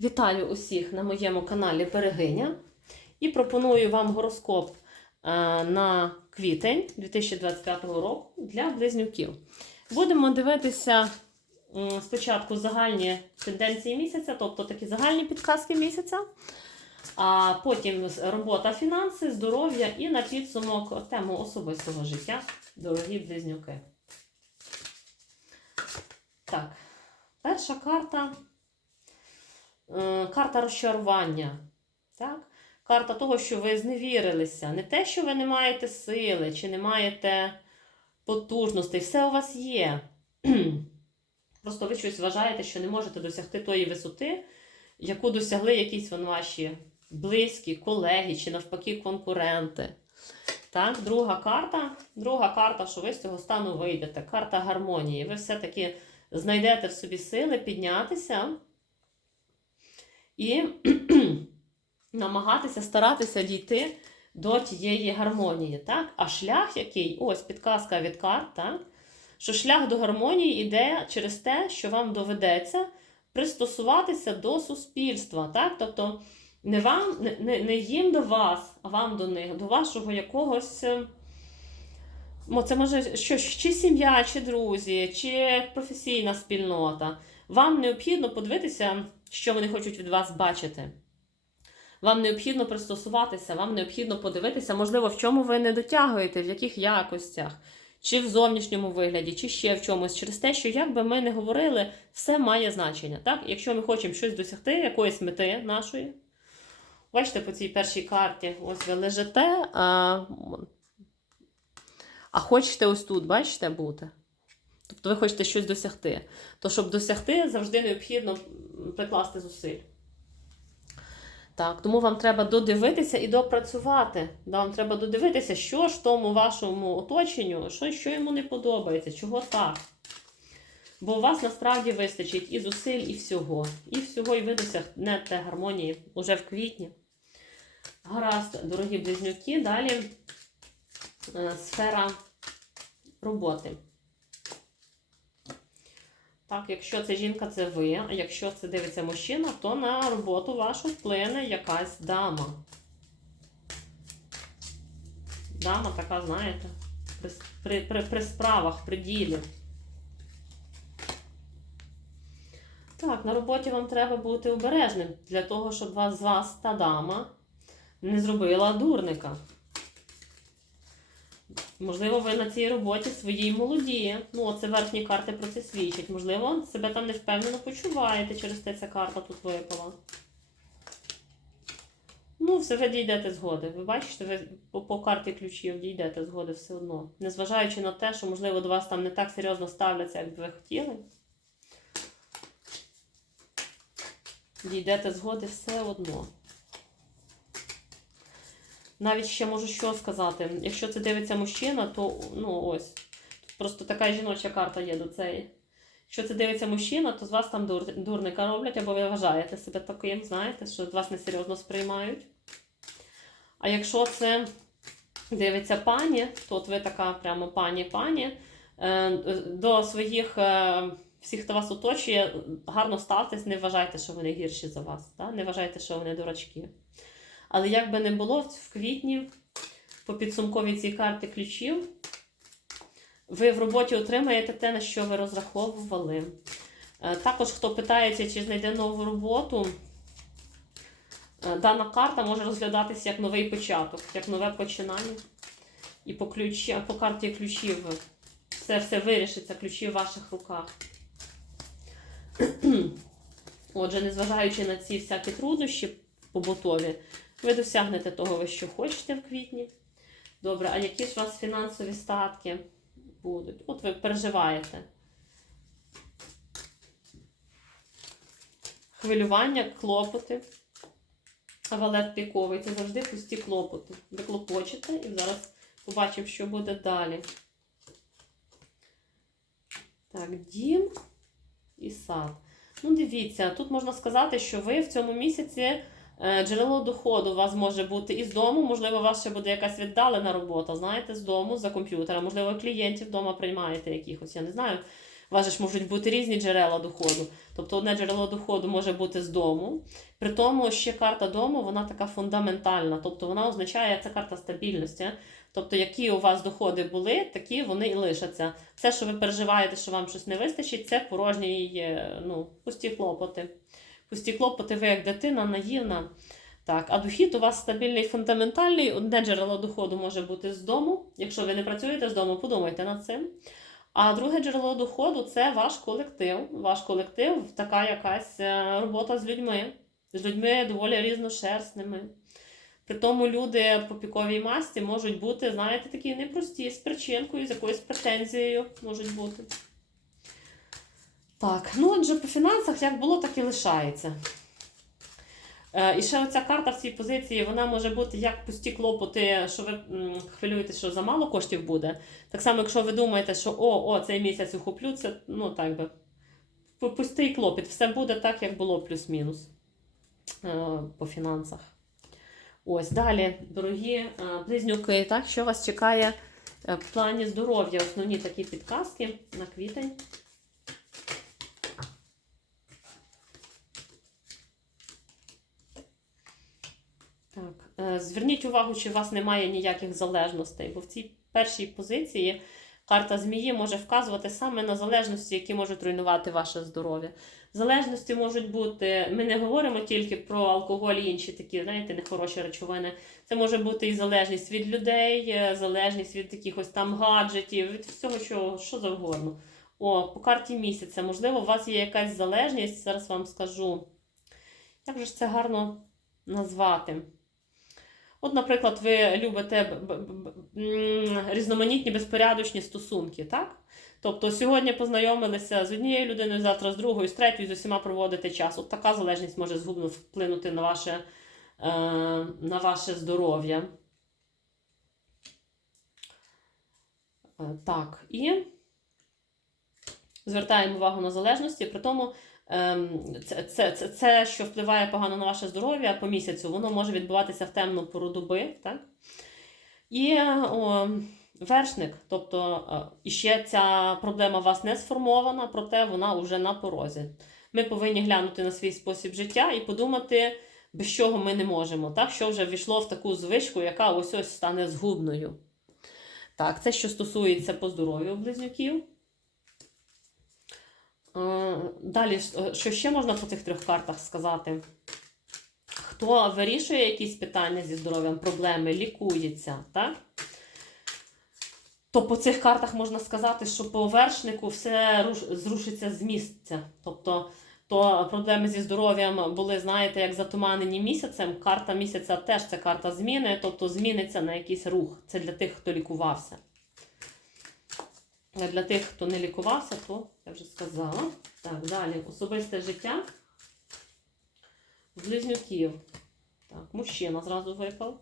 Вітаю усіх на моєму каналі Берегиня і пропоную вам гороскоп е, на квітень 2025 року для близнюків. Будемо дивитися спочатку загальні тенденції місяця, тобто такі загальні підказки місяця, а потім робота, фінанси, здоров'я і на підсумок тему особистого життя, дорогі близнюки. Так, перша карта. Е, карта розчарування. Так? Карта того, що ви зневірилися. Не те, що ви не маєте сили чи не маєте потужностей. Все у вас є. Просто ви щось вважаєте, що не можете досягти тої висоти, яку досягли якісь вон ваші близькі, колеги чи навпаки конкуренти. Так, друга карта. Друга карта, що ви з цього стану вийдете. Карта гармонії. Ви все-таки знайдете в собі сили піднятися і намагатися старатися дійти до тієї гармонії. Так? А шлях який, ось підказка від карт, так? що шлях до гармонії йде через те, що вам доведеться пристосуватися до суспільства. Так? Тобто не, вам, не, не, їм до вас, а вам до них, до вашого якогось. е, це може що, чи сім'я, чи друзі, чи професійна спільнота. Вам необхідно подивитися, що вони хочуть від вас бачити. Вам необхідно пристосуватися, вам необхідно подивитися, можливо, в чому ви не дотягуєте, в яких якостях, чи в зовнішньому вигляді, чи ще в чомусь, через те, що, як би ми не говорили, все має значення. Так? Якщо ми хочемо щось досягти, якоїсь мети нашої, бачите, по цій першій карті, ось ви лежите, а, а хочете ось тут, бачите, бути. Тобто ви хочете щось досягти. То, щоб досягти, завжди необхідно прикласти зусиль. Так, тому вам треба додивитися і допрацювати. Да, Вам треба додивитися, що ж тому вашому оточенню, що, що йому не подобається, чого так. Бо у вас насправді вистачить і зусиль, і всього. І всього, і ви досягнете гармонії уже в квітні. Гаразд, дорогі близнюки, далі е, сфера роботи. Так, якщо це жінка, це ви, а якщо це дивиться мужчина, то на роботу вашу вплине якась дама. Дама така, знаєте, при, при, при, при справах, при ділі. Так, на роботі вам треба бути обережним для того, щоб вас з вас та дама не зробила дурника. Можливо, ви на цій роботі своїй молоді. Ну, оце верхні карти про це свідчать. Можливо, себе там не впевнено почуваєте, через те ця карта тут випала. Ну, все ви дійдете згоди. Ви бачите, ви по, по карті ключів дійдете згоди все одно. Незважаючи на те, що, можливо, до вас там не так серйозно ставляться, як ви хотіли. Дійдете згоди все одно. Навіть ще можу що сказати. Якщо це дивиться мужчина, то ну ось. Тут просто така жіноча карта є до цієї. Якщо це дивиться мужчина, то з вас там дур, дурника роблять, або ви вважаєте себе таким, знаєте, що вас несерйозно сприймають. А якщо це дивиться пані, то от ви така прямо пані-пані, е, до своїх е, всіх, хто вас оточує, гарно ставтесь, не вважайте, що вони гірші за вас. Да? Не вважайте, що вони дурачки. Але як би не було, в квітні, по підсумковій цій карті ключів, ви в роботі отримаєте те, на що ви розраховували. Е, Також, хто питається, чи знайде нову роботу, е, дана карта може розглядатися як новий початок, як нове починання. І по, ключі, по карті ключів все, все вирішиться, ключі в ваших руках. Отже, незважаючи на ці всякі труднощі побутові, ви досягнете того, ви що хочете в квітні. Добре, а які ж у вас фінансові статки будуть? От ви переживаєте. Хвилювання, клопоти. А валет піковий це завжди пусті клопоти. Ви клопочете і зараз побачимо, що буде далі. Так, дім і сад. Ну, дивіться, тут можна сказати, що ви в цьому місяці Джерело доходу у вас може бути із дому, можливо, у вас ще буде якась віддалена робота, знаєте, з дому, за комп'ютера. Можливо, клієнтів вдома приймаєте якихось, я не знаю. У ж можуть бути різні джерела доходу. Тобто одне джерело доходу може бути з дому. При тому ще карта дому, вона така фундаментальна. Тобто вона означає, це карта стабільності. Тобто, які у вас доходи були, такі вони і лишаться. Все, що ви переживаєте, що вам щось не вистачить, це порожні е, ну, пусті клопоти. Пусті клопоти, ви як дитина, наївна. Так, а дохід у вас стабільний, фундаментальний. Одне джерело доходу може бути з дому. Якщо ви не працюєте з дому, подумайте над цим. А друге джерело доходу це ваш колектив. Ваш колектив така якась е, робота з людьми, з людьми доволі різношерстними. При тому люди по піковій масті можуть бути, знаєте, такі непрості, з причинкою, з якоюсь претензією можуть бути. Так, ну отже, по фінансах як було, так і лишається. Е, І ще оця карта в цій позиції, вона може бути як пусті клопоти, що ви м, хвилюєтесь, що замало коштів буде. Так само, якщо ви думаєте, що о, о, цей місяць охоплю, це ну так би. Пустий клопіт, все буде так, як було плюс-мінус е, по фінансах. Ось далі, дорогі е, близнюки, так, що вас чекає в плані здоров'я? Основні такі підказки на квітень. Так, е, зверніть увагу, чи у вас немає ніяких залежностей, бо в цій першій позиції карта змії може вказувати саме на залежності, які можуть руйнувати ваше здоров'я. Залежності можуть бути, ми не говоримо тільки про алкоголь і інші такі, знаєте, нехороші речовини. Це може бути і залежність від людей, е, залежність від якихось там гаджетів, від всього, що, що завгодно. О, по карті місяця, можливо, у вас є якась залежність, зараз вам скажу. Як же ж це гарно назвати? От, наприклад, ви любите різноманітні безпорядочні стосунки, так? Тобто сьогодні познайомилися з однією людиною, завтра з другою, з третьою, з усіма проводите час. От така залежність може згубно вплинути на ваше, е, на ваше здоров'я. Е, Так, і звертаємо увагу на залежності, при тому це, це, це, це, що впливає погано на ваше здоров'я по місяцю, воно може відбуватися в темну пору доби, так? І о, вершник, тобто е, іще ця проблема у вас не сформована, проте вона вже на порозі. Ми повинні глянути на свій спосіб життя і подумати, без чого ми не можемо, так? що вже війшло в таку звичку, яка ось ось стане згубною. Так, це що стосується по здоров'ю близнюків. Е, Далі, що ще можна по цих трьох картах сказати? Хто вирішує якісь питання зі здоров'ям, проблеми, лікується, так? То по цих картах можна сказати, що по вершнику все зрушиться з місця. Тобто, то проблеми зі здоров'ям були, знаєте, як затуманені місяцем. Карта місяця теж це карта зміни, тобто зміниться на якийсь рух. Це для тих, хто лікувався. А для тих, хто не лікувався, то я вже сказала. Так, далі. Особисте життя. Близнюків. Так, мужчина зразу випав.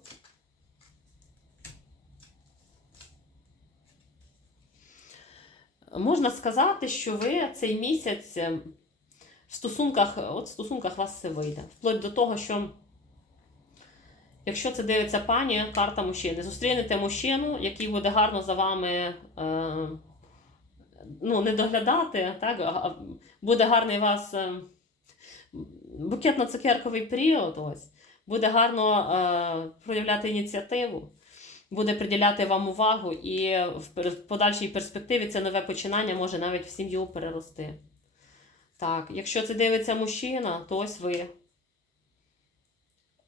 Можна сказати, що ви цей місяць е, в стосунках, от в стосунках вас все вийде. Вплоть до того, що якщо це дивиться пані, карта мужчини, зустрінете мужчину, який буде гарно за вами. Е, ну, не доглядати, так, буде гарний вас е, букетно-цукерковий період, ось, буде гарно е, проявляти ініціативу, буде приділяти вам увагу, і в подальшій перспективі це нове починання може навіть в сім'ю перерости. Так, якщо це дивиться мужчина, то ось ви.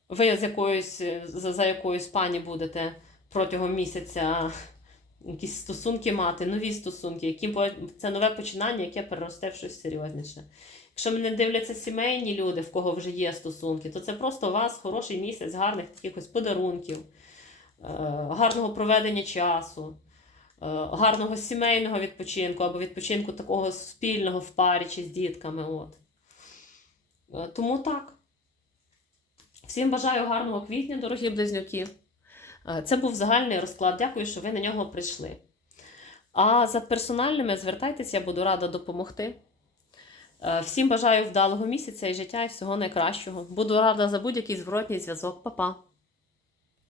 Ви з якоюсь, за, за якоюсь пані будете протягом місяця якісь стосунки мати, нові стосунки, які це нове починання, яке переросте в щось серйозніше. Якщо мене дивляться сімейні люди, в кого вже є стосунки, то це просто у вас хороший місяць гарних таких ось подарунків, е, гарного проведення часу, е, гарного сімейного відпочинку або відпочинку такого спільного в парі чи з дітками. От. Е, Тому так. Всім бажаю гарного квітня, дорогі близнюки. Е, Це був загальний розклад. Дякую, що ви на нього прийшли. А за персональними звертайтеся, я буду рада допомогти. Е, Всім бажаю вдалого місяця і життя і всього найкращого. Буду рада за будь-який зворотній зв'язок. Па-па!